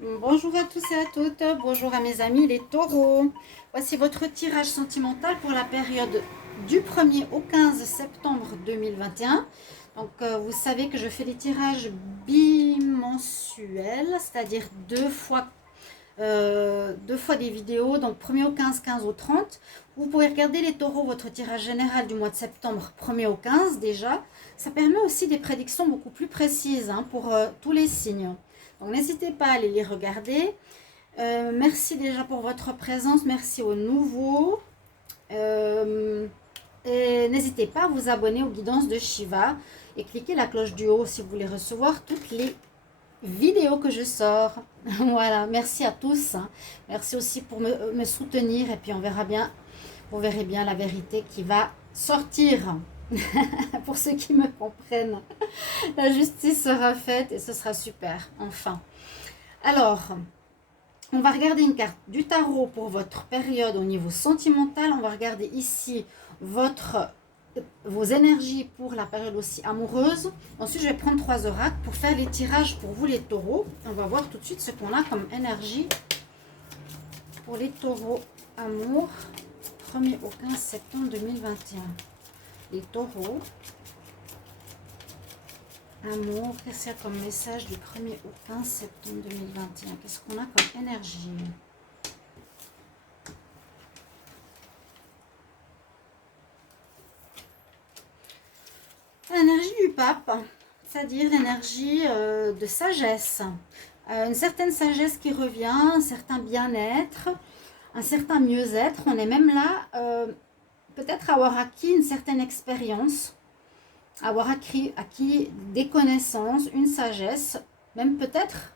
Bonjour à tous et à toutes, bonjour à mes amis les taureaux. Voici votre tirage sentimental pour la période du 1er au 15 septembre 2021. Donc vous savez que je fais des tirages bimensuels, c'est-à-dire deux fois des vidéos, donc 1er au 15, 15 au 30. Vous pouvez regarder les taureaux, votre tirage général du mois de septembre 1er au 15 déjà. Ça permet aussi des prédictions beaucoup plus précises pour tous les signes. Donc n'hésitez pas à aller les regarder. Merci déjà pour votre présence, merci aux nouveaux. Et n'hésitez pas à vous abonner aux guidances de Shiva et cliquez la cloche du haut si vous voulez recevoir toutes les vidéos que je sors. Voilà, merci à tous. Merci aussi pour me soutenir et puis on verra bien, vous verrez bien la vérité qui va sortir. Pour ceux qui me comprennent, la justice sera faite et ce sera super, enfin. Alors, on va regarder une carte du tarot pour votre période au niveau sentimental. On va regarder ici vos énergies pour la période aussi amoureuse. Ensuite, je vais prendre 3 oracles pour faire les tirages pour vous les taureaux. On va voir tout de suite ce qu'on a comme énergie pour les taureaux amour 1er au 15 septembre 2021. Les taureaux amour, qu'est-ce qu'il y a comme message du 1er au 15 septembre 2021? Qu'est-ce qu'on a comme énergie? L'énergie du pape, c'est-à-dire l'énergie de sagesse. Une certaine sagesse qui revient, un certain bien-être, un certain mieux-être. On est même là, peut-être avoir acquis une certaine expérience, avoir acquis des connaissances, une sagesse, même peut-être,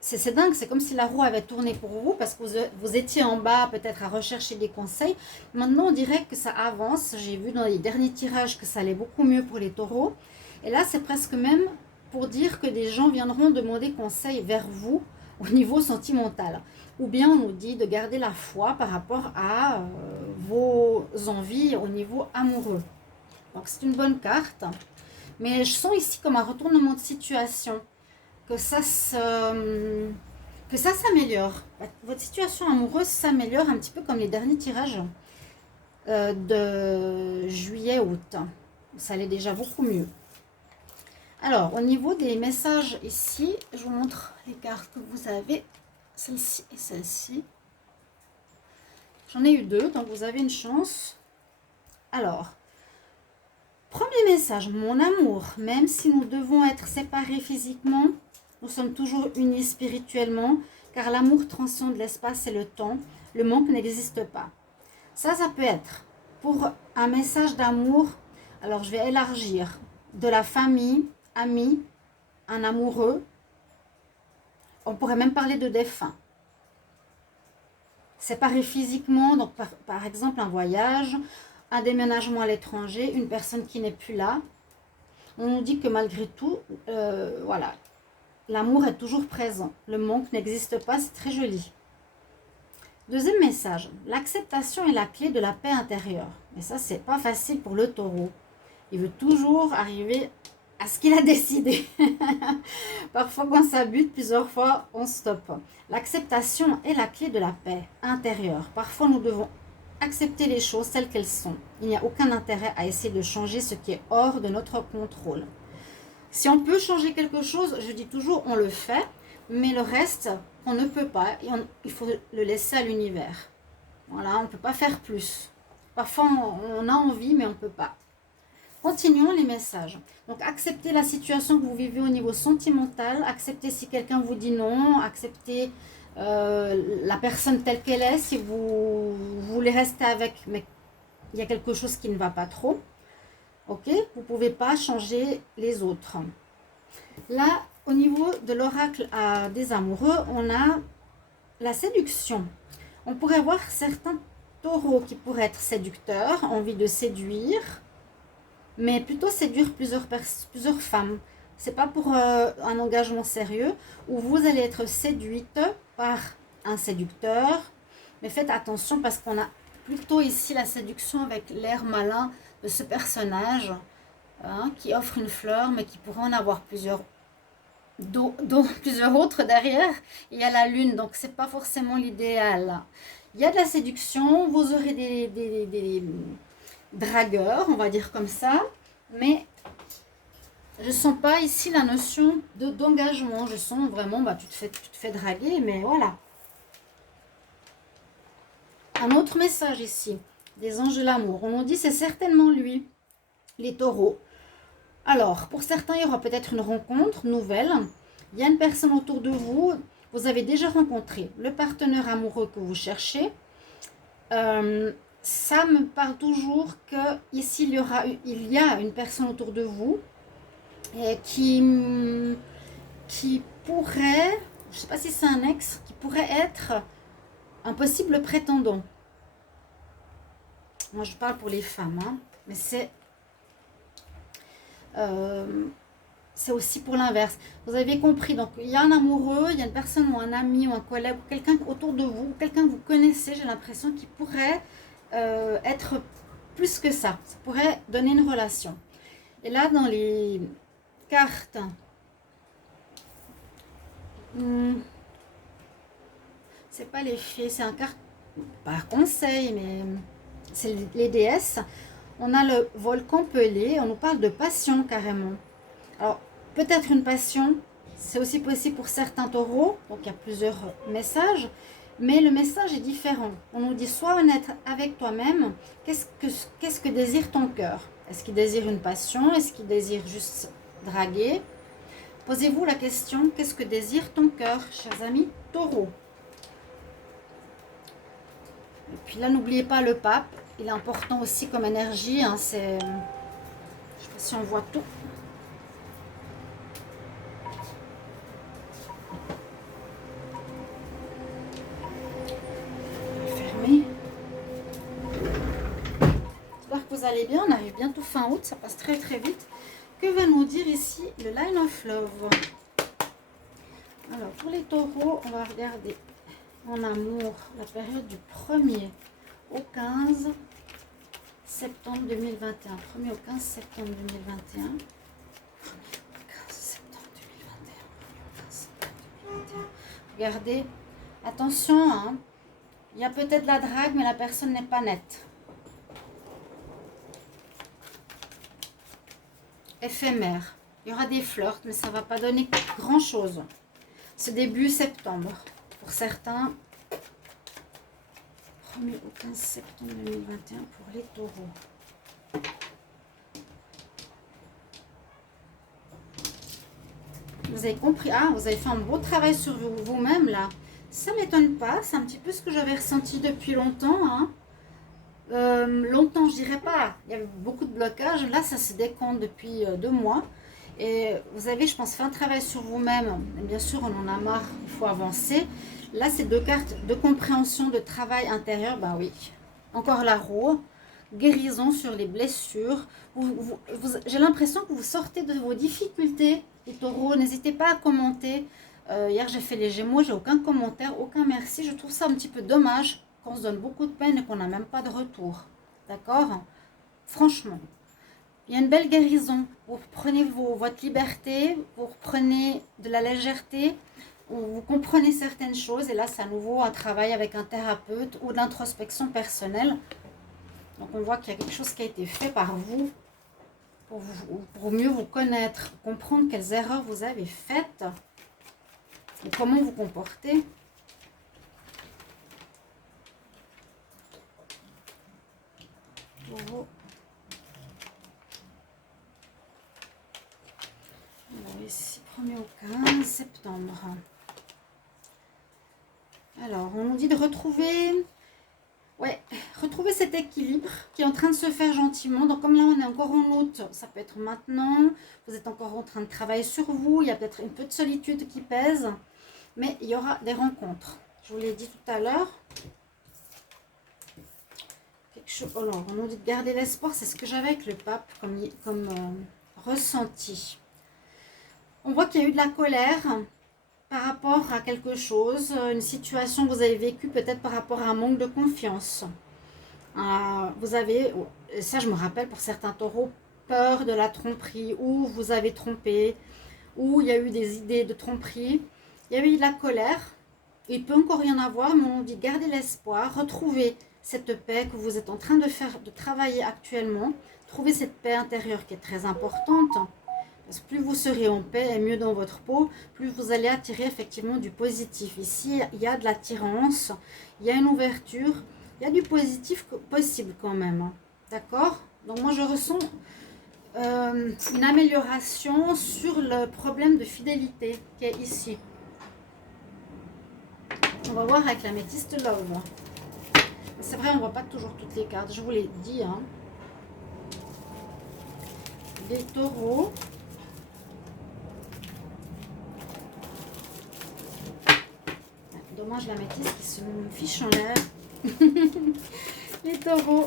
c'est dingue, c'est comme si la roue avait tourné pour vous parce que vous étiez en bas peut-être à rechercher des conseils. Maintenant on dirait que ça avance, j'ai vu dans les derniers tirages que ça allait beaucoup mieux pour les taureaux. Et là c'est presque même pour dire que des gens viendront demander conseil vers vous au niveau sentimental. Ou bien on nous dit de garder la foi par rapport à vos envies au niveau amoureux. Donc c'est une bonne carte. Mais je sens ici comme un retournement de situation. Que ça s'améliore. Votre situation amoureuse s'améliore un petit peu comme les derniers tirages de juillet-août. Ça allait déjà beaucoup mieux. Alors, au niveau des messages ici, je vous montre les cartes que vous avez. Celle-ci et celle-ci. J'en ai eu deux, donc vous avez une chance. Alors, premier message, mon amour, même si nous devons être séparés physiquement, nous sommes toujours unis spirituellement, car l'amour transcende l'espace et le temps. Le manque n'existe pas. Ça peut être pour un message d'amour. Alors, je vais élargir. De la famille, amis, un amoureux. On pourrait même parler de défunt. Séparés physiquement, donc par exemple un voyage, un déménagement à l'étranger, une personne qui n'est plus là. On nous dit que malgré tout, voilà, l'amour est toujours présent. Le manque n'existe pas, c'est très joli. Deuxième message, l'acceptation est la clé de la paix intérieure. Mais ça, c'est pas facile pour le taureau. Il veut toujours arriver à ce qu'il a décidé. Parfois, quand ça bute, plusieurs fois, on stoppe. L'acceptation est la clé de la paix intérieure. Parfois, nous devons accepter les choses telles qu'elles sont. Il n'y a aucun intérêt à essayer de changer ce qui est hors de notre contrôle. Si on peut changer quelque chose, je dis toujours, on le fait, mais le reste, on ne peut pas. Et il faut le laisser à l'univers. Voilà, on ne peut pas faire plus. Parfois, on a envie, mais on ne peut pas. Continuons les messages. Donc, acceptez la situation que vous vivez au niveau sentimental. Acceptez si quelqu'un vous dit non. Acceptez la personne telle qu'elle est. Si vous voulez rester avec, mais il y a quelque chose qui ne va pas trop. Ok, vous ne pouvez pas changer les autres. Là, au niveau de l'oracle des amoureux, on a la séduction. On pourrait voir certains taureaux qui pourraient être séducteurs, envie de séduire, mais plutôt séduire plusieurs femmes. C'est pas pour un engagement sérieux où vous allez être séduite par un séducteur, mais faites attention parce qu'on a plutôt ici la séduction avec l'air malin de ce personnage qui offre une fleur, mais qui pourrait en avoir plusieurs dont plusieurs autres derrière. Il y a la lune, donc c'est pas forcément l'idéal. Il y a de la séduction, vous aurez des dragueurs, on va dire comme ça, mais je sens pas ici la notion d'engagement. Je sens vraiment, bah, tu te fais draguer, mais voilà. Un autre message ici, des anges de l'amour. On nous dit c'est certainement lui, les taureaux. Alors, pour certains, il y aura peut-être une rencontre nouvelle. Il y a une personne autour de vous, vous avez déjà rencontré le partenaire amoureux que vous cherchez. Ça me parle toujours que ici il y a une personne autour de vous qui pourrait, je ne sais pas si c'est un ex, qui pourrait être un possible prétendant. Moi, je parle pour les femmes, hein, mais c'est aussi pour l'inverse. Vous avez compris, donc il y a un amoureux, il y a une personne ou un ami ou un collègue ou quelqu'un autour de vous, quelqu'un que vous connaissez, j'ai l'impression qu'il pourrait être plus que ça. Ça pourrait donner une relation. Et là, dans les cartes, c'est pas les fées, c'est un carte par conseil, mais c'est les déesses. On a le volcan pelé, on nous parle de passion carrément. Alors, peut-être une passion, c'est aussi possible pour certains taureaux, donc il y a plusieurs messages, mais le message est différent. On nous dit sois honnête avec toi-même, qu'est-ce que désire ton cœur? Est-ce qu'il désire une passion? Est-ce qu'il désire juste draguer? Posez-vous la question, qu'est-ce que désire ton cœur, chers amis taureaux? Et puis là, n'oubliez pas le pape, il est important aussi comme énergie, hein, je ne sais pas si on voit tout. J'espère que vous allez bien, on arrive bientôt fin août, ça passe très très vite. Que va nous dire ici le Line of Love? Alors pour les taureaux, on va regarder en amour la période du 1er au 15 septembre 2021. 1er au 15 septembre 2021. 1er au 15 septembre 2021. 1er au 15 septembre 2021. Regardez, attention, hein, il y a peut-être la drague, mais la personne n'est pas nette. Éphémère. Il y aura des flirts, mais ça ne va pas donner grand-chose. C'est début septembre. Pour certains, 1er au 15 septembre 2021 pour les taureaux. Vous avez compris? Ah, vous avez fait un beau travail sur vous-même là. Ça ne m'étonne pas. C'est un petit peu ce que j'avais ressenti depuis longtemps. Hein. Longtemps, je dirais pas. Il y avait beaucoup de blocages. Là, ça se décompte depuis 2 mois. Et vous avez, je pense, fait un travail sur vous-même. Bien sûr, on en a marre, il faut avancer. Là, c'est 2 cartes de compréhension, de travail intérieur. Ben oui, encore la roue. Guérison sur les blessures. J'ai l'impression que vous sortez de vos difficultés, les taureaux. N'hésitez pas à commenter. Hier, j'ai fait les Gémeaux, j'ai aucun commentaire, aucun merci. Je trouve ça un petit peu dommage qu'on se donne beaucoup de peine et qu'on n'a même pas de retour. D'accord? Franchement. Il y a une belle guérison. Vous reprenez votre liberté, vous reprenez de la légèreté, vous comprenez certaines choses. Et là, c'est à nouveau un travail avec un thérapeute ou d'introspection personnelle. Donc, on voit qu'il y a quelque chose qui a été fait par vous pour mieux vous connaître, comprendre quelles erreurs vous avez faites et comment vous comportez. Alors ici, 1er au 15 septembre. Alors, on nous dit de retrouver cet équilibre qui est en train de se faire gentiment. Donc, comme là, on est encore en août, ça peut être maintenant. Vous êtes encore en train de travailler sur vous. Il y a peut-être une petite solitude qui pèse. Mais il y aura des rencontres. Je vous l'ai dit tout à l'heure. Alors, on nous dit de garder l'espoir. C'est ce que j'avais avec le pape comme ressenti. On voit qu'il y a eu de la colère par rapport à quelque chose, une situation que vous avez vécue peut-être par rapport à un manque de confiance. Vous avez, ça je me rappelle pour certains taureaux, peur de la tromperie ou vous avez trompé ou il y a eu des idées de tromperie, il y a eu de la colère. Il peut encore y en avoir, mais on dit gardez l'espoir, retrouvez cette paix que vous êtes en train de travailler actuellement. Trouvez cette paix intérieure qui est très importante. Parce que plus vous serez en paix et mieux dans votre peau, plus vous allez attirer effectivement du positif. Ici, il y a de l'attirance, il y a une ouverture, il y a du positif possible quand même. D'accord? Donc moi je ressens une amélioration sur le problème de fidélité qui est ici. On va voir avec l'améthyste Love. C'est vrai, on ne voit pas toujours toutes les cartes, je vous l'ai dit. Hein. Les taureaux. Dommage l'améthyste qui se fiche en l'air. Les taureaux.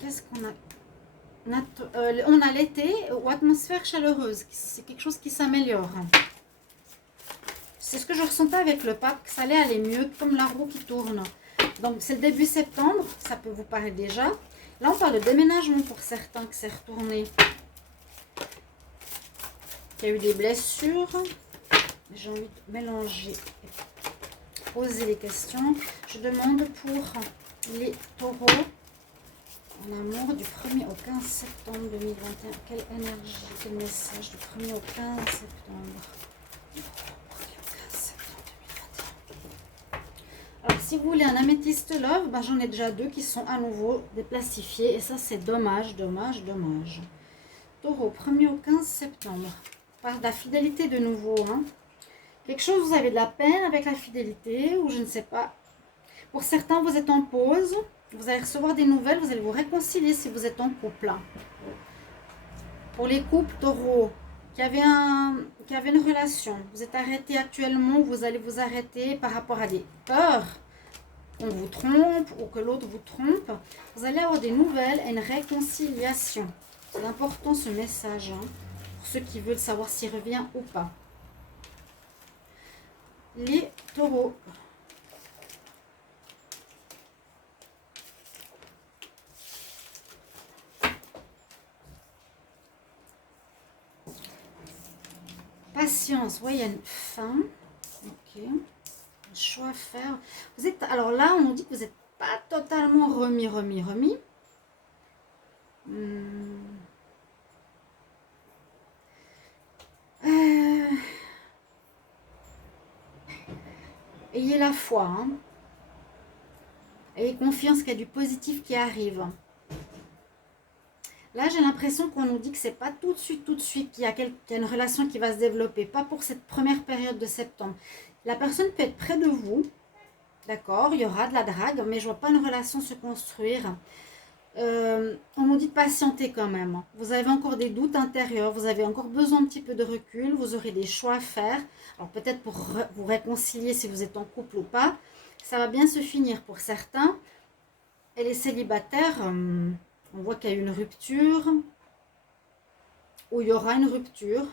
Qu'est-ce qu'on a? On a l'été ou atmosphère chaleureuse. C'est quelque chose qui s'améliore. C'est ce que je ressentais avec le pape, que ça allait aller mieux, comme la roue qui tourne. Donc, c'est le début septembre, ça peut vous paraître déjà. Là, on parle de déménagement pour certains que c'est retourné. Il y a eu des blessures. J'ai envie de mélanger et poser les questions. Je demande pour les taureaux en amour du 1er au 15 septembre 2021. Quelle énergie, quel message du 1er au 15 septembre. Alors, si vous voulez un améthyste love, ben, j'en ai déjà deux qui sont à nouveau déplacifiés. Et ça, c'est dommage, dommage, dommage. Taureau, 1er au 15 septembre. On parle de la fidélité de nouveau. Hein. Quelque chose, vous avez de la peine avec la fidélité ou je ne sais pas. Pour certains, vous êtes en pause. Vous allez recevoir des nouvelles. Vous allez vous réconcilier si vous êtes en couple. Pour les couples taureaux qui avaient une relation, vous êtes arrêté actuellement, vous allez vous arrêter par rapport à des peurs, qu'on vous trompe ou que l'autre vous trompe. Vous allez avoir des nouvelles et une réconciliation. C'est important ce message, hein, pour ceux qui veulent savoir s'il revient ou pas. Les taureaux. Patience, oui, il y a une fin. Ok. Un choix à faire. Vous êtes, alors là, on nous dit que vous n'êtes pas totalement remis. Ayez la foi. Hein. Ayez confiance qu'il y a du positif qui arrive. Là, j'ai l'impression qu'on nous dit que c'est pas tout de suite qu'il y a une relation qui va se développer. Pas pour cette première période de septembre. La personne peut être près de vous. D'accord, il y aura de la drague, mais je vois pas une relation se construire. On nous dit de patienter quand même. Vous avez encore des doutes intérieurs. Vous avez encore besoin un petit peu de recul. Vous aurez des choix à faire. Alors peut-être pour vous réconcilier si vous êtes en couple ou pas. Ça va bien se finir pour certains. Et les célibataires... on voit qu'il y a une rupture, ou il y aura une rupture.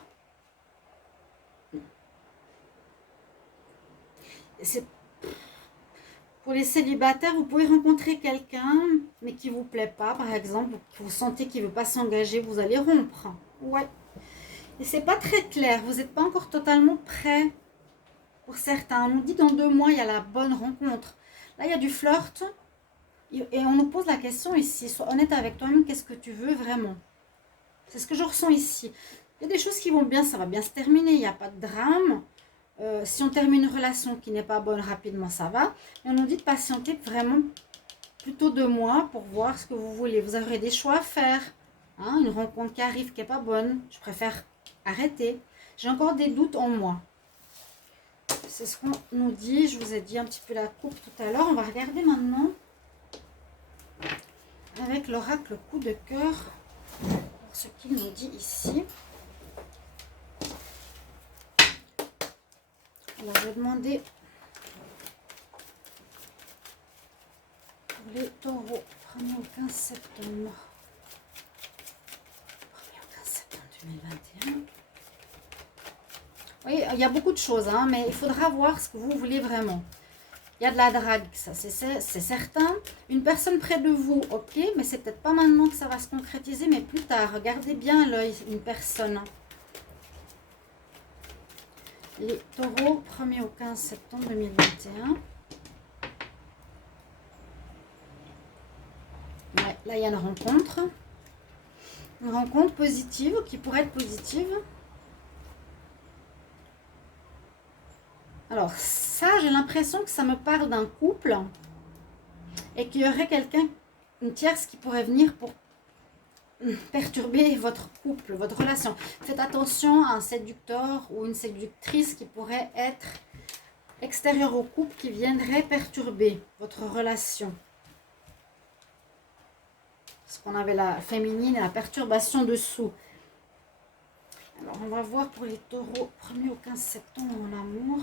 Pour les célibataires, vous pouvez rencontrer quelqu'un, mais qui ne vous plaît pas, par exemple, que vous sentez qu'il ne veut pas s'engager, vous allez rompre. Ouais. Et c'est pas très clair, vous n'êtes pas encore totalement prêt. Pour certains, on nous dit dans 2 mois, il y a la bonne rencontre. Là, il y a du flirt. Et on nous pose la question ici, sois honnête avec toi-même, qu'est-ce que tu veux vraiment? C'est ce que je ressens ici. Il y a des choses qui vont bien, ça va bien se terminer, il n'y a pas de drame. Si on termine une relation qui n'est pas bonne rapidement, ça va. Et on nous dit de patienter vraiment plutôt 2 mois pour voir ce que vous voulez. Vous aurez des choix à faire. Hein, une rencontre qui arrive qui n'est pas bonne, je préfère arrêter. J'ai encore des doutes en moi. C'est ce qu'on nous dit. Je vous ai dit un petit peu la coupe tout à l'heure. On va regarder maintenant. Avec l'oracle coup de cœur, pour ce qu'il nous dit ici. Alors, je vais demander pour les taureaux, 1er au 15 septembre. 1er au 15 septembre 2021. Oui, il y a beaucoup de choses, hein, mais il faudra voir ce que vous voulez vraiment. Il y a de la drague, ça c'est certain. Une personne près de vous, ok, mais c'est peut-être pas maintenant que ça va se concrétiser, mais plus tard. Regardez bien l'œil, une personne. Les taureaux, 1er au 15 septembre 2021. Ouais, là, il y a une rencontre. Une rencontre positive, qui pourrait être positive. Alors, ça, j'ai l'impression que ça me parle d'un couple et qu'il y aurait quelqu'un, une tierce qui pourrait venir pour perturber votre couple, votre relation. Faites attention à un séducteur ou une séductrice qui pourrait être extérieur au couple, qui viendrait perturber votre relation. Parce qu'on avait la féminine et la perturbation dessous. Alors, on va voir pour les taureaux, 1er au 15 septembre en amour.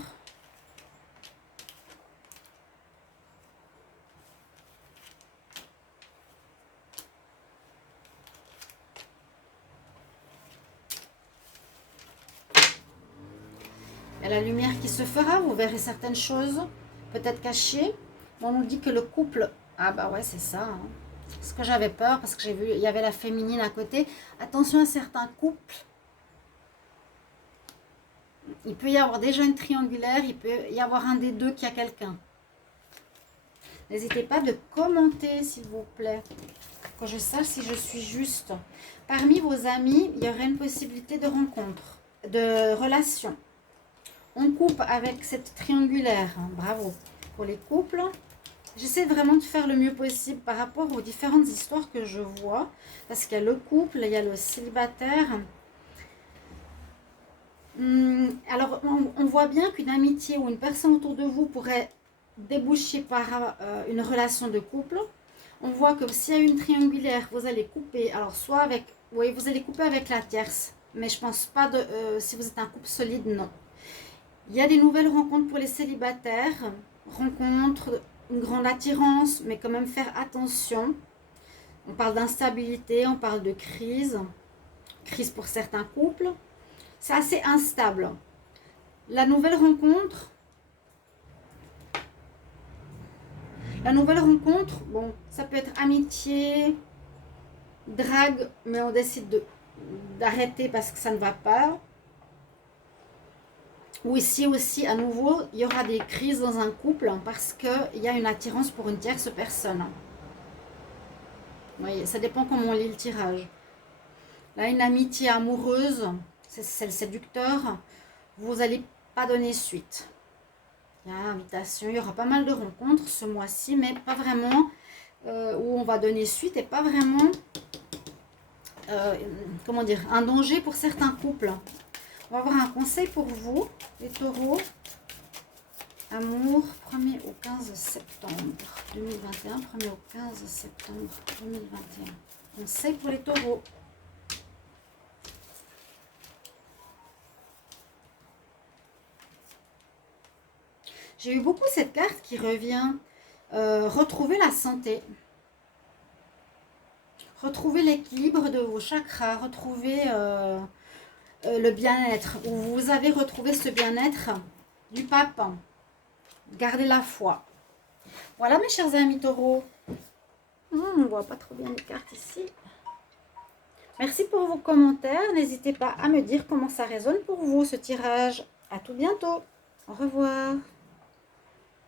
Il y a la lumière qui se fera, vous verrez certaines choses, peut-être cachées. On nous dit que le couple... Ah bah ouais, c'est ça. Hein. Parce que j'avais peur, parce que j'ai vu, il y avait la féminine à côté. Attention à certains couples. Il peut y avoir déjà une triangulaire, il peut y avoir un des deux qui a quelqu'un. N'hésitez pas de commenter, s'il vous plaît, que je sache si je suis juste. Parmi vos amis, il y aurait une possibilité de rencontre, de relation. On coupe avec cette triangulaire. Hein. Bravo pour les couples. J'essaie vraiment de faire le mieux possible par rapport aux différentes histoires que je vois. Parce qu'il y a le couple, il y a le célibataire. Alors, on voit bien qu'une amitié ou une personne autour de vous pourrait déboucher par une relation de couple. On voit que s'il y a une triangulaire, vous allez couper. Alors, soit avec... Oui, vous allez couper avec la tierce. Mais je pense pas de... si vous êtes un couple solide, non. Il y a des nouvelles rencontres pour les célibataires. Rencontres, une grande attirance, mais quand même faire attention. On parle d'instabilité, on parle de crise. Crise pour certains couples. C'est assez instable. La nouvelle rencontre, bon, ça peut être amitié, drague, mais on décide d'arrêter parce que ça ne va pas. Ou ici aussi, à nouveau, il y aura des crises dans un couple parce qu'il y a une attirance pour une tierce personne. Vous voyez, ça dépend comment on lit le tirage. Là, une amitié amoureuse, c'est le séducteur, vous n'allez pas donner suite. Il y a invitation, il y aura pas mal de rencontres ce mois-ci, mais pas vraiment où on va donner suite et pas vraiment, comment dire, un danger pour certains couples. On va avoir un conseil pour vous, les taureaux. Amour, 1er au 15 septembre 2021. 1er au 15 septembre 2021. Conseil pour les taureaux. J'ai eu beaucoup cette carte qui revient. Retrouver la santé. Retrouver l'équilibre de vos chakras. Retrouver le bien-être. Vous avez retrouvé ce bien-être du pape. Gardez la foi. Voilà mes chers amis taureaux. On ne voit pas trop bien les cartes ici. Merci pour vos commentaires. N'hésitez pas à me dire comment ça résonne pour vous ce tirage. À tout bientôt. Au revoir.